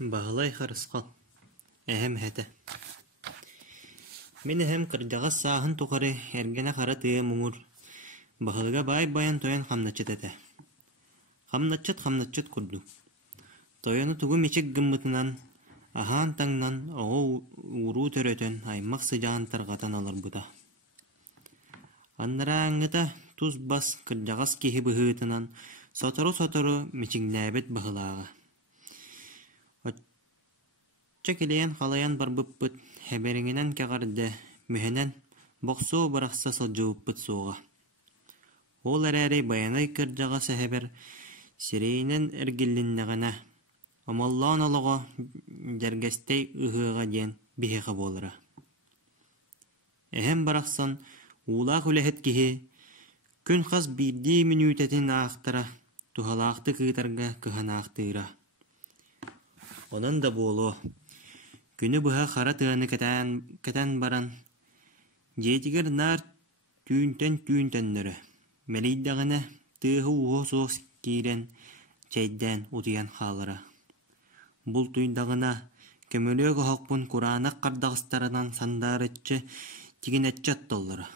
Бағылай харысқал. Әһем хәті. Мен әһем қыржаға сағын тұқары әргені қара тыйы мұңыр. Бағылыға бай-баян тойын қамнатчыт әті. Қамнатчыт күрді. Тойыны тұғы мечек гыммытынан, ахан таңнан оғы уру төрөтен аймақ сыжағын тарғатан алыр бұта. Аннара аңыта тұз бас қыржағас кехі бұғытынан сотору мечігнәбет бағылаға. Отча келейен қалаян бар бұппыт, хәберіңінен кәғарды, мүхенен боқсу барақса сылжуыппыт соға. Ол әрәрей баянай кыржаға сәхәбер, сирейінен әргіліннәғана, омаллаан олығы дәргәстей ұғыға ден бихеға болыра. Әхем барақсан, улақ үләхет кеге, күн қаз бірді минутетін ақтыра, тухалақты кытарға кыханақтыра. Онан да болу, күні бұға қара тығаны кәтән баран, жетігер нар түйінтен-нөрі, мәлейдіғіне тығы уғы соғыз кейрен, чәйден ұтыян қалыра. Бұл түйіндағына көмөлі қоқпын Құранақ қардағыстарынан сандарытчы тігінетчі аттоллары.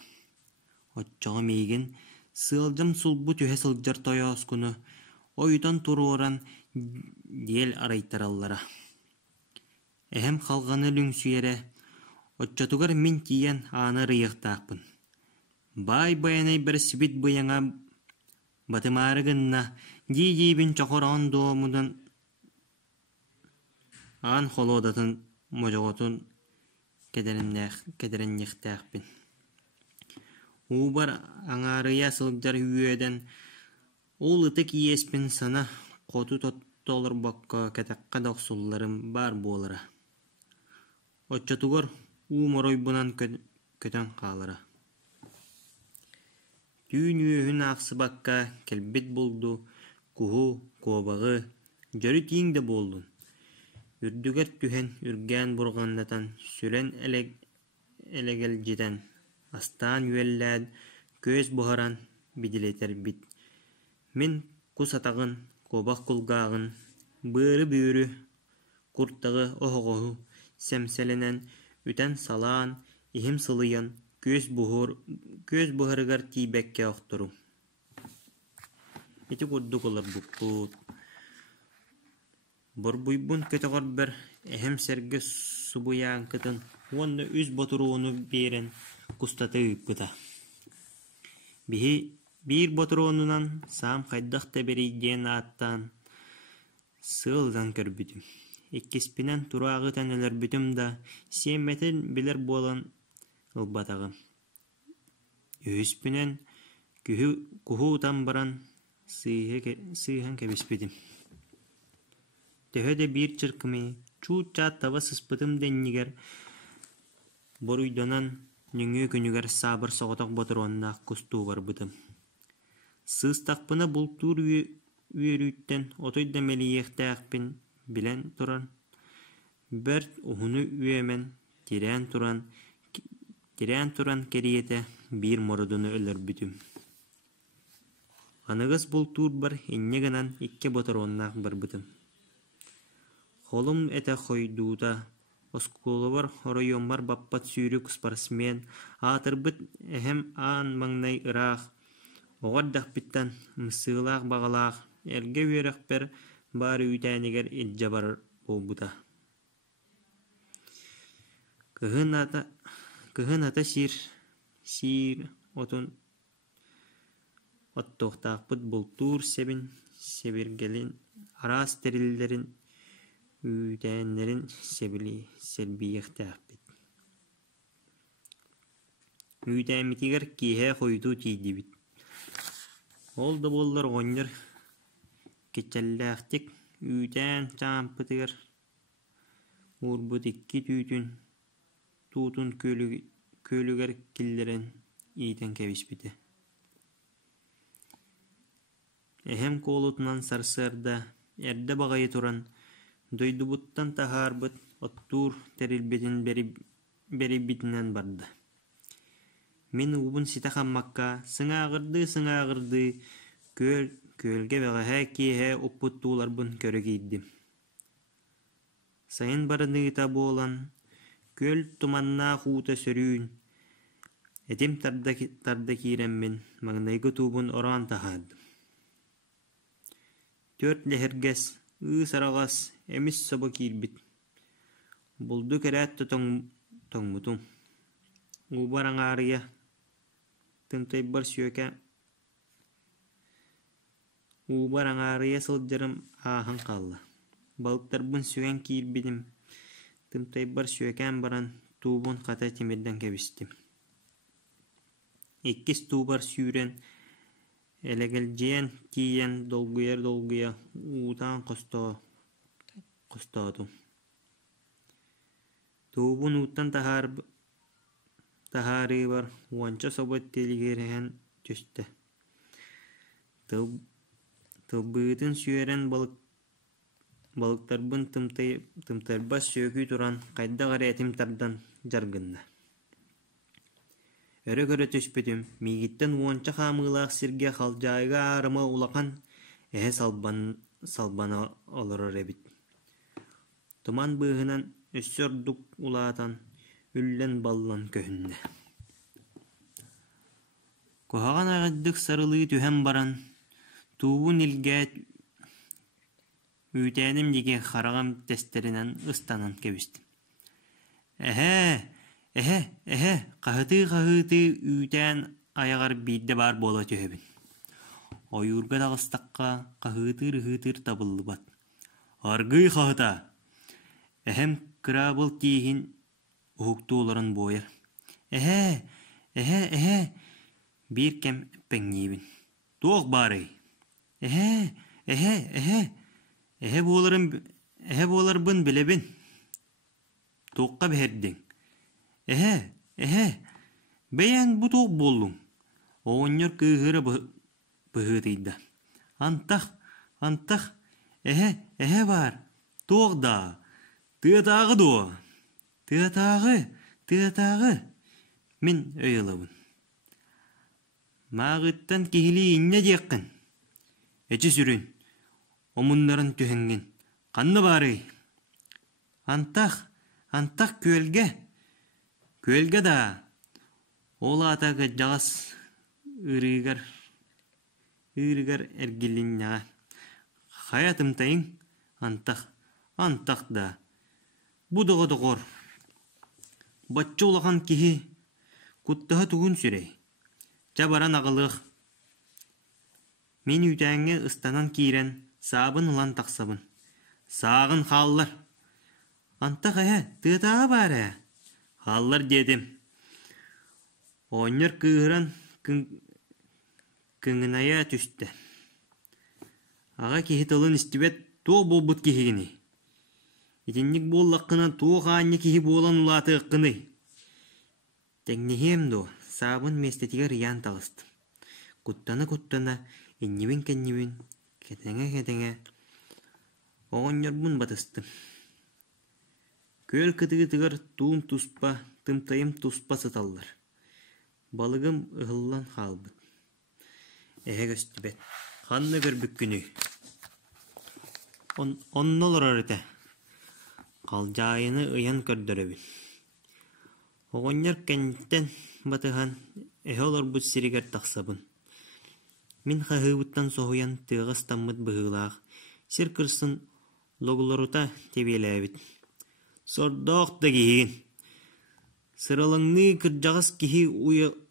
Отчоғы мейгін сылжым сұлбы түхе сылжар тойоз күні ойдан тұруыран дел арайтараллара. Әхем қалғаны люңсүйері, отчатугар мен тиен аны рыйықтақпын. Бай-баянай бір сібіт бұяңа батымарығынна дей-дейбін чоқыран доомудан ан холодатын можоғытын кедеріннектақпын. Убар аңарыя сылдар үйеден ол ұтық еспін сана қоту тоттолыр баққа кәтаққа доқсуларым бар болыра. Отчатугар уморой бұнан көтен қалыра. Түйін үйін ақсы баққа келбет болду, куху, кобағы, жөрі тиіңді болдun. Үрдігер түхен үрген бұрғандатан, сүрен әлегел жетен, астан үйелләд, көз бұхаран бидилетер бит. Мен құс атағын, кобақ құлғағын, бұры бүйірі, құрттығы оғығы, сәмселенен, үтен салан, ихим сылыян, көз бұхарығар тейбәкке оқтыру. Эти күрдік олар бұқпұт. Борбуйбун көтіғар бір әхем сәргі субуян кытын, онны үз ботыруыны берен кустаты үппіта. Бір ботыруынынан сам қайдақта берейден аттан сылдан көрбүдім. Еккеспінен турағы тәнелер бүтім да, семметін білер болан ұлбатағым. Өспінен күху ұтан баран сыйхан кәбіспедім. Төһөдө бир чыркымы, чуучаат таба сыспытым деннигер, боруйдонан нүңү күнүгер сабыр соғытақ ботыруаннақ кустуу барбытым. Сыстақпына бұлтур үйерүйттен отойда мелиектәқпін білен туран, бір ұхыны үйемен тирен туран кериете бир морудуну өлөр бүтім. Анығыз бұлтур бар иннегінан икке ботыруаннақ барбытым. Холум эте хойдута, осколовар хоройомар баппат сүйрік спортсмен, атырбыт әхем аан маңнай ырақ, оғардақ біттен мысылақ бағалақ, әрге үйерек бір бар үйтәнегер елжа бар болбута. Кыхын ата сир отын оттоқтақпыт бұлтур себергелін, арас терілдерін, үйтәнлерін селбиектәқпет. Үйтәмитигер кейе қойду тейді бит. Ол да болдар ғонер кетчәлләқтік үйтән чампытығыр урбут икки тутун көлігер келдерін ейтен кәбіспеті. Әхем қолытынан сарсырда әрді бағайы туран дойдубуттан тахарбыт оттур терилбетин бери битинен барды. Мен убун ситахаммакка сыңағырды көлге бәғәһә киһә оппуттуулар бун көрөгейдим. Sayın barınıta boğulan, köl tumanna huuta sörüün, etim tardaki iremmin, mağnaygı tuğbun oran tahadım. Dört leherges, sarağas, emis sabı kirbit. Buldu kerette tongmutum. Ubarang ağrıya, tımtaybar süöken, ubarang ağrıya sılcarım ahan kalla. Balıktarbın süöken kirbidim. Tımtaybar süöken baran tuğbun kata timirden kebistim. İkis tuğbar süren, elegelceyen tiyen dolguya utan kostadım. Tuğbun utan taharı var, wanca sobat teligeren tüste. Tıbbıtın süren balıktarbın tımtarbas süökü turan kayda gara etim tardan jargınna. Öre tüspütüm, migitten wanca hamılaq sirge halcayga arama ulakan ehe salbana olurur ebit. Tuman bıhınan össörduk ulatan üllen ballan köhünne. Kohagan ağaddık sarılığı tühem baran, tuğun ilgət ütənim dike haragam testerinden ıstanan kebistim. Ehe, kahıtı ütən ayagar bidde bar bola tühebin. Oyurga dağıstakka kahıtır tabıllı bat. Argıy kahıta. Ehem kırabıl tihin uhuktu oların boyar. Ehe, bir kem pengnibin. Tuğ bari. Ehe boğlarım bilebin. Tuğqa beherdin. Beyan bu tuğ bollum. Oğunyor kıhıra bıhıtıydı. Antah. Ehe var. Tuğ da. Tığatağı doğa. Tığatağı. Min öyalabın. Mağıttan kihili inne diyekkin. Eci sürün. Omunların tühengin. Kanlı bari. Antah kölge. Kölge da. Ola atağı cağız ırıgar ergilin ya. Hayatım tayın. Antah da. Bu doğa doğur. Batçı olakan kihi kuttaha tuğun sürey. Cabaran ağılıq. Men ütәңe ıstanan kiren sabın ulan taksabın. Sağın hallar. Antaq tığtağı bari. Hallar dedim. Oynur kıhıran kıngınaya tüste. Ağa kihi tılın istibet tuğ bolbut kihigini. İtinlik bollaqına tuğ anne kihi bolan ulatı ıqqını. Teknihim do. Sabın mestetiga riyan tağıstım. Kuttana, innibin, ketenge, oğun yorbun batыстым. Köl kıtığı tıgar tuğum tuspa, tımtayım tuspa sıtallar. Balığım ıhıllan halbıt. Ehe göstübet. Hanna görbük günü. Onnol orarıte. Kalcayını ıyan kördöröbün. Oğun yor kentten batıhan ehe olur bu siriger taksabın. Min hahıbıttan soğuyan tığız tammıt bıhılaq. Sir kırsın logularuta tebelebit. Sordoq da gihigin. Sıralыңны kırcağız kihi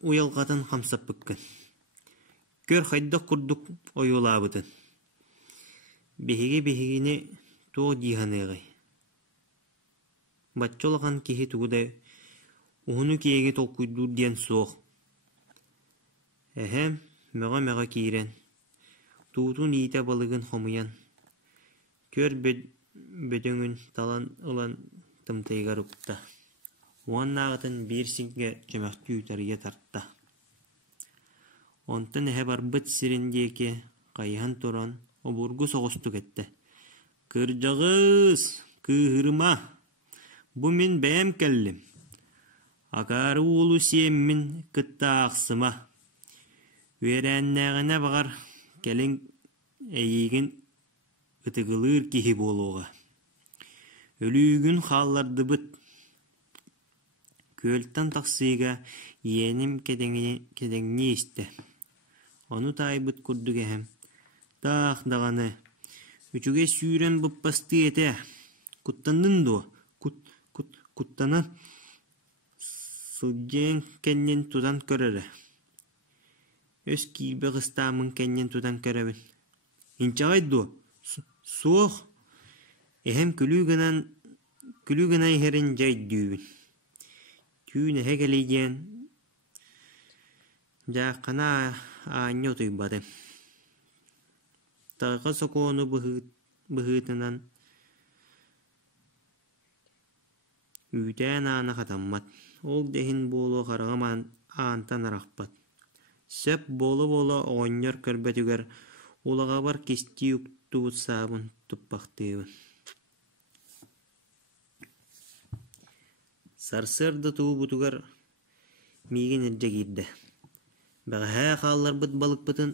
uyalqatan hamsap bıkkın. Kör haydaq kurduk oyulabıtın. Behigini tuğ dihanıgı. Batçolaqan kihi tuğda Уһуну киеге толкуйдур диэн суох. Эһэм, möҕө киирэн. Туутун иите балыгын хомуян. Көр бөдөҥүн талан ылан тымтайга рупта. Уаннаагытын биирсиңге чөмөхтүүтэрийэ тарта. Онтон эһэ барбыт сирин диэки хайыһан туран обургу соҕустук этте. Кырдьаҕыс, кыыһырыма, бу мин бэйэм кэллим. Агары улу сиэммин кыттаахсыма. Үөрэннээҕинэ бағар кэлин эйигин ытыгылыыр киһи буолуоҕа. Өлүүгүн хааллардыбыт. Көлттан тақсыйга иеним кедеңни исте. Ону тайбыт курдугеһем. Таах дағаны. Үчүге сүүрен бұппасты ете. Куттандын до. Куттанан сылжен кеннен тудан көрөрө. Өс кийбе гыстаамын кеннен тудан көрөбүн. Инчагай до. Суох. Эхем күлүгынан ихерин жай дүүбүн. Түүн эхе келейден жаақана аанья утуйбады. Тағы сокоону быһыытынан үүтэн аана хатаммат. Ол дехин болу харгаман аантан арахпат. Сөп болу оонньор көрбөтүгер улага бар кисти уктуут саабын туппактыыбын. Сарсырды туубутугар миигин ирдегирде. Бәғәһә хаалларбыт балыкпытын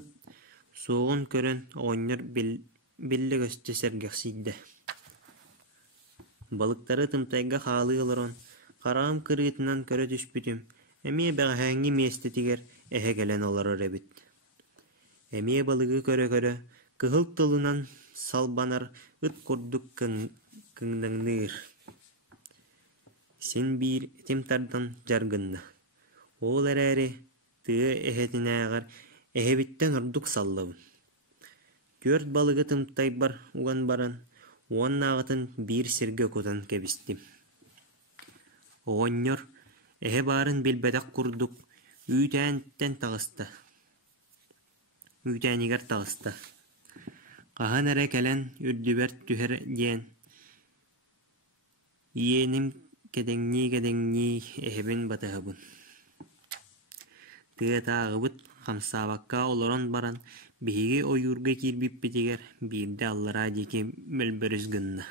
соғын көрөн оонньор билле көстө сэргэхсиидде. Балыктары тымтайга хаалы олорон, караам кырыытынан көрө түспүтүм. Эмие бәғәһәңги местетигер эһэ келен олорор эбит. Эмие балыгы көрө кыһыл тылынан салбанар ыт курдук кыңдаңныр. Сен бир этимтардан жаргынна. Ол эрээри тыа эһэтинээҕэр эһэбиттэн ордук саллабын. Төрт балыгы тымтай бар уган баран, уоннааҕытын биир сиргэ кутан кэбистим. Оҕонньор эһэ баарын билбэтэх курдук үүтээнигэр тағыста. Хаһан эрэ кэлэн үрдүбэр түһэр диэн иеним кедеңни эһэбин батыһабын. Тыатаагыбыт хамсаабакка олорон баран биһиги ойуурга киирбиппитигер биирде аллара диэки мөлбөрүс гынна.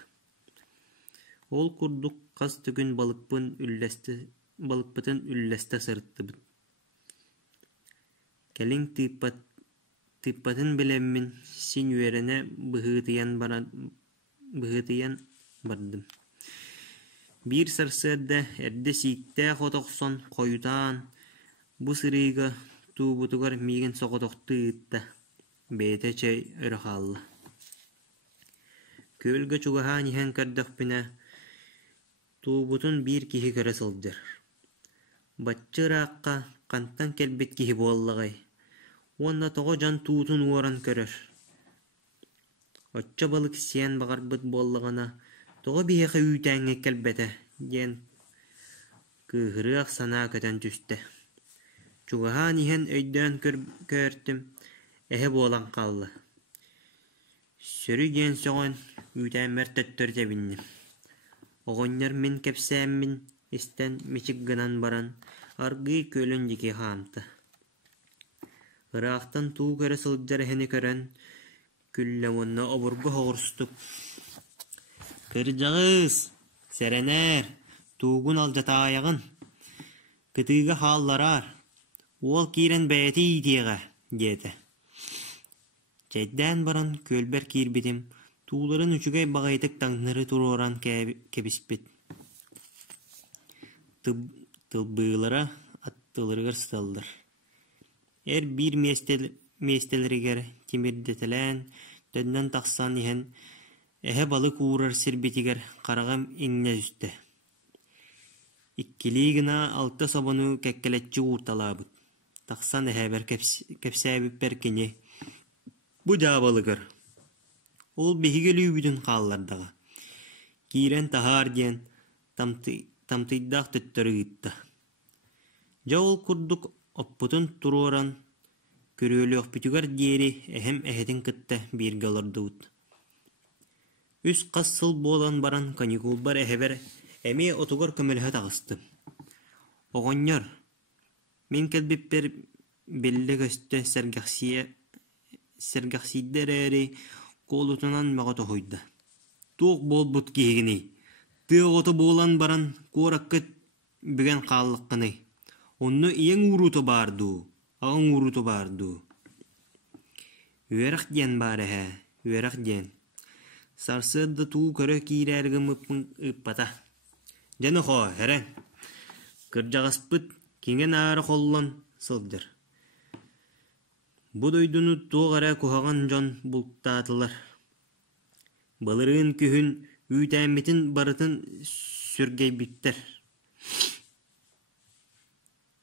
Ол курдук хас түгүн балыкпытын үллэстэ сырыттыбыт. Келиң тыппатын билеммин син үөрэне быһыытыйан бардым. Бир сарсыарда эрде сииттээх отохсон койутаан бу сырыыга туубутугар миигин соҕотохтыытта бэйэтэ чэй өрөхаалла. Көлгө чугаһаан иһэн көрдөхпүнэ туубутун биир киһи көрө сылдьар. Баччыраакка хантан келбит киһи буоллагай. Уонна тоҕо дьон туутун уоран көрөр. Оччо балык сиэн баҕарбыт буоллагана тоҕо биһиэхэ үүтээҥҥи кэлбэтэ диэн кыыһырыах санаа көтөн түстэ. Чугаһаан иһэн өйдөөн көөртүм эһэ буолан хаалла. Сөрү диэн соҕон үүтээммэр төттөрүтэбинним. Оҕонньор мин кэпсээммин истэн мичик гынан баран аргыы көлөн дики хаамта. Ыраахтан туу көрө сылдьар эһини көрөн күллэ уонна обурго хоҕурстук. Кырдьаҕыс, сэрэнээр, туугун алдьатааҕын, кытыыга хааллараар, уол киирэн бэйэти иитиэҕэ, диэтэ. Чэйдээн баран көлбэр киирбитим, тууларын үчүгэй баҕайытык таҥнары туруоран кэбиспит. Тылбыылара аттылырыгар сыталлар. Эр биир местелеригер тимирдетелээн төннөн тахсан иһэн эһэ балык уурар сирбитигер карагам иҥнэ үстэ. Иккилии гына алта собону кэккэлэччи уурталаабыт. Тахсан эһээбэр кэпсээбиппэр кини. Бу дьаабалыгар. Ол биһигэлүүбүтүн хааллардага. Киирэн таһаар диэн тамтыйдаах төттөрүгытта. Дьа ол курдук оппутун туруоран көрүөлүөхпүтүгэр диэри эһэм эһэтин кытта бииргэ олордубут. Үс хас сыл буолан баран каникулбар эһэбэр эмиэ отугар көмөлөһө таҕысты. Оҕонньор, мин кэлбиппэр билле көстө сэргэхсииддэр эри куолутунан маҕотоһуйда. Туох буолбут киһигини. Тыаҕото буолан баран куоракка бүген хааллыккыны. Онно иең ууруту баардуу, аҕаң ууруту баардуу. Үөрэх диэн баар эһэ, үөрэх диэн. Sarsıda tuğu körö kiirergim ıppata. Jana ho heren. Kırjagaspıt kingen ağrı kollon sıldır. Bu doydunu tuğara kuhagan jon bultatılar. Balırığın kühün üytəmmitin barıtın sürgey bitter.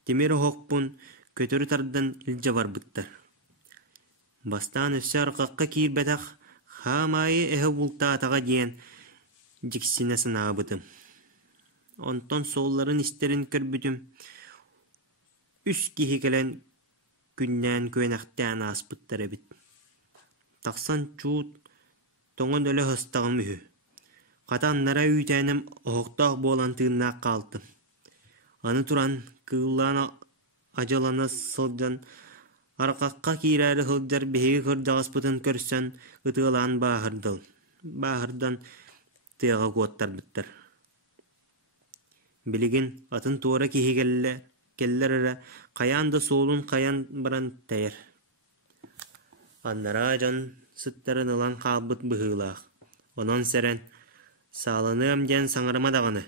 Temiri hoqpun kötörü tardan ilce var bittar. Bastan öfse arqaqqa kiirbetak hamayı ehe bultatağa diyen jiksine sınabıtım. Onton solların isterin körbütüm. Üs kihi gelen günnen köyneqtään aspıttar ebit. Taqsan çuut toңон ölü hıstağım ühü. Qatanlara üytənim oğuqtaq bolantığına qaldım. Anı turan kığılana acalana sılcan arqaqqa kiirəri hılcar behegi kırjağıspıtın körsən ıtılan bağırdıl. Bağırdan tıyağa kuattar bittar. Biligin atın tuğra kihi keller ara kayan da solun kayan baran təyir. Annara acan sıttarın ılan qalbıt bıhılaq. Onan seren sağlanığım jen saŋarıma dağını.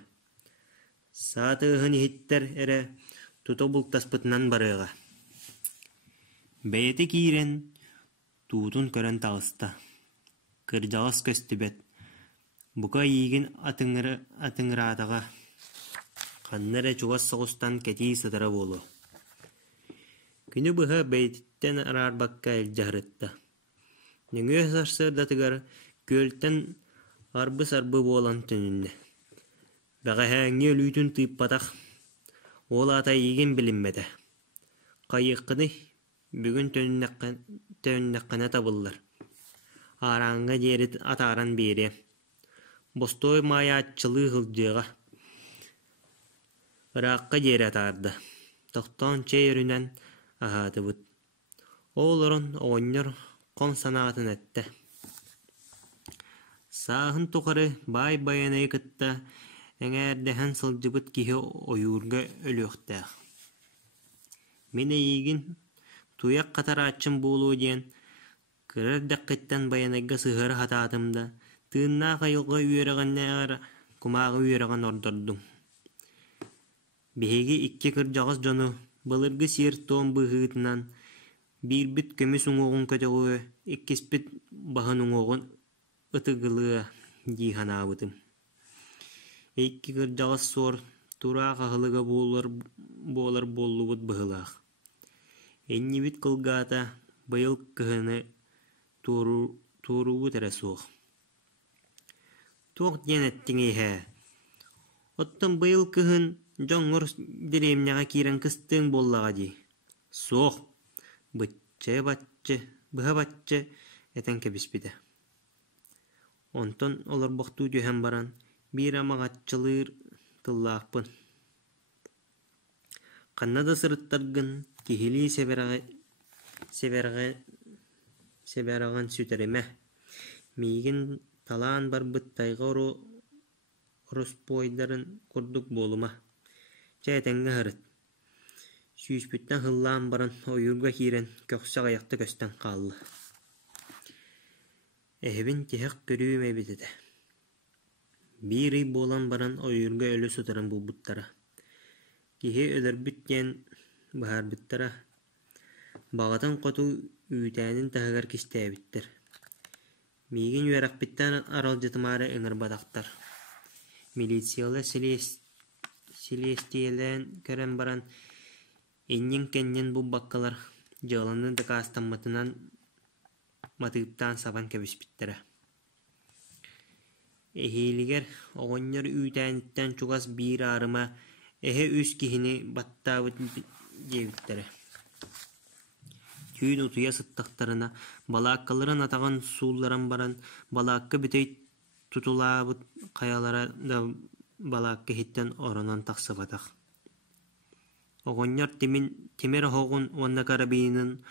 Saatığın ihitter ere tuto bultaspıtынан barıға. Beyeti kiiren tuutun körön tağısta. Kırjağız köstübet. Buka yiğin atıŋıraatağa. Qannere çugas soğustan keti sıtıra bolu. Günü bıha beytitten arar bakka elcahırıtta. Nöŋö sarsırda tıgar gölten arbı bolan tönünne. Bäğähäŋi ölüйтүн tıyıppataq. Ol ata yiğin bilinmede. Qayıqqını бүгүн tönünnäqqene tabıllar. Araŋga jerit ataran beri. Bostoy mayaatçılığı hıldığıga. Iraqqa jeri atardı. Toqton çeyrünen ahatıbıt. Oğlorun oğonyor qon sanatın ette. Sağın tuqarı bay bayanayı kıtta eŋerdehän sılcıbıt kihi oyurga ölüqtæ. Mene yiğin tuyak qatar açın bolu diyen kırar daqqitten bayanayga sığırı hatatımda tığınna qayılga üyereğenler kumağı üyereğen ordurdum. Behegi ikki kırjağız jonu balırgı sir tom bıhıtından bir bit kömüs uŋoğun kötöğü ikkispit bahan uŋoğun ıtıgılığa jihanabıtım. Ikki kırjağız sor tura qahılıga bolar bollubut bıhılaq. Enni bit kılgata bayıl kıhını turubu tere soğ. Toq diyen ettin ehe. Ottan bayıl kıhın joŋur diremnaga kiren kыстığın bollaga di. Soğ. Bıha batçı eten kebispide. Onton olar boqtu döhen baran bir amagaççılır tılлаaqpın. Qannada sırıttargın kihili seberağan süterime. Migin talan barbıt tayga orospoydarın kurduk boluma. Çayetenge hırıt. Süyüspütten hıllan baran oyurga kiren köksaq ayakta kösten qallı. Ehbin tihek görüyüme bitede. Biri bolan baran oyurga ölü sotarın bu buttara. Kihi öder bütten bahar buttara. Bağatan qotu üytänin tahıgar kistää bittir. Migin yüerak bitten aral jatımara ıngır badaktar. Milisiyalı silestiyelen kören baran enyin kenyen bu bakkalar jalanın da kastanmatınan matıgıptan saban kebis bittere. Ehiliger oğonyor üytänitten çugas bir arıma ehe üs kihini battavut jebittere. Tüyün utuya sıttaktarına balakkaların atağın suulların baran balakka bitey tutulabıt kayalara da balakka hitten oranan taqsıvataq. Oğonyor temir hoğun onna karabinin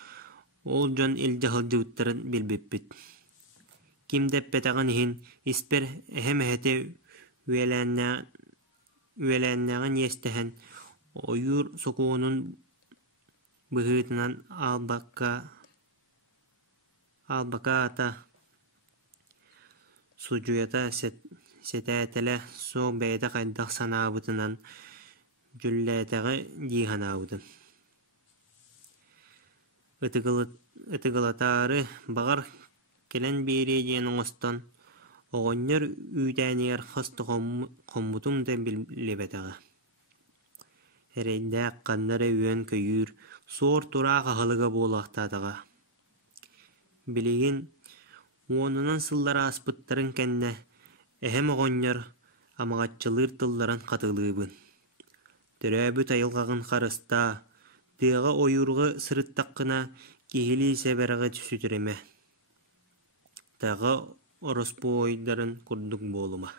olcan ilce hıldıvıttарын bilbipbit. Kim deppetağın ihin isper ehemehete üelännäğin yestehen oyur sokuğunun bıhıtınan albaka ata Sucuyata setäätэлэ суох бэйэтэ хайдах санаабытынан дьүллээтэҕи дииһанаабытын. Ытыгылатаары баҕар кэлэн биэрии диэн оҥостон, оҕонньор үүтээнигэр хас хоммутум да билибэтэҕэ. Эрэйдээх ханнара үөн көйүүр суор тураах аһылыга буолуохтаатаҕа. Билигин уонунан сылларааспыттарын кэннэ эһэм оҕонньор амаҕаччылыыр тылларын хатылыыбын. Төрөөбүт айылҕаҕын харыстаа, тыаҕа ойуурҕа сырыттаххына киһилии сэбэрэҕи сүтүрэмэ. Таға ороспуойдарын курдук буолума.